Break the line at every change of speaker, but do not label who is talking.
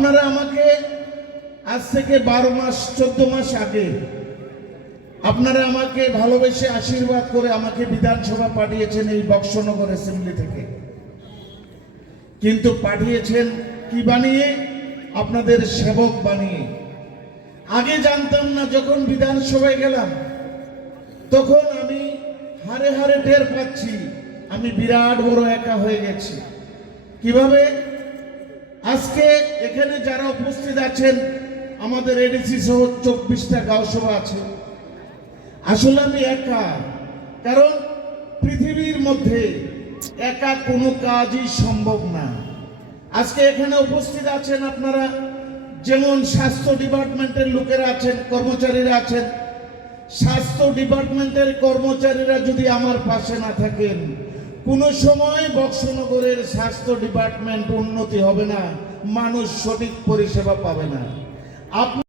আপনারা আমাকে আজ থেকে বারো মাস, চোদ্দ মাস আগে আপনারা আমাকে ভালোবেসে আশীর্বাদ করে আমাকে বিধানসভা পাঠিয়েছেন এই বক্সনগর অ্যাসেম্বলি থেকে। কিন্তু পাঠিয়েছেন কি বানিয়ে? আপনাদের সেবক বানিয়ে। আগে জানতাম না যখন বিধানসভায় গেলাম, তখন আমি হারে হারে টের পাচ্ছি, আমি বিরাট বড় একা হয়ে গেছি। কীভাবে? আজকে এখানে যারা উপস্থিত আছেন, আমাদের এডিসি সহ চব্বিশটা গাঁওসভা আছে। আসলে আমি একা, কারণ পৃথিবীর মধ্যে একা কোনো কাজই সম্ভব না। আজকে এখানে উপস্থিত আছেন আপনারা যেমন স্বাস্থ্য ডিপার্টমেন্টের লোকেরা আছেন, কর্মচারীরা আছেন। স্বাস্থ্য ডিপার্টমেন্টের কর্মচারীরা যদি আমার পাশে না থাকেন কোনো সময় বক্সনগরের স্বাস্থ্য ডিপার্টমেন্ট উন্নতি হবে না মানুষ সঠিক পরিষেবা পাবে না। আপনি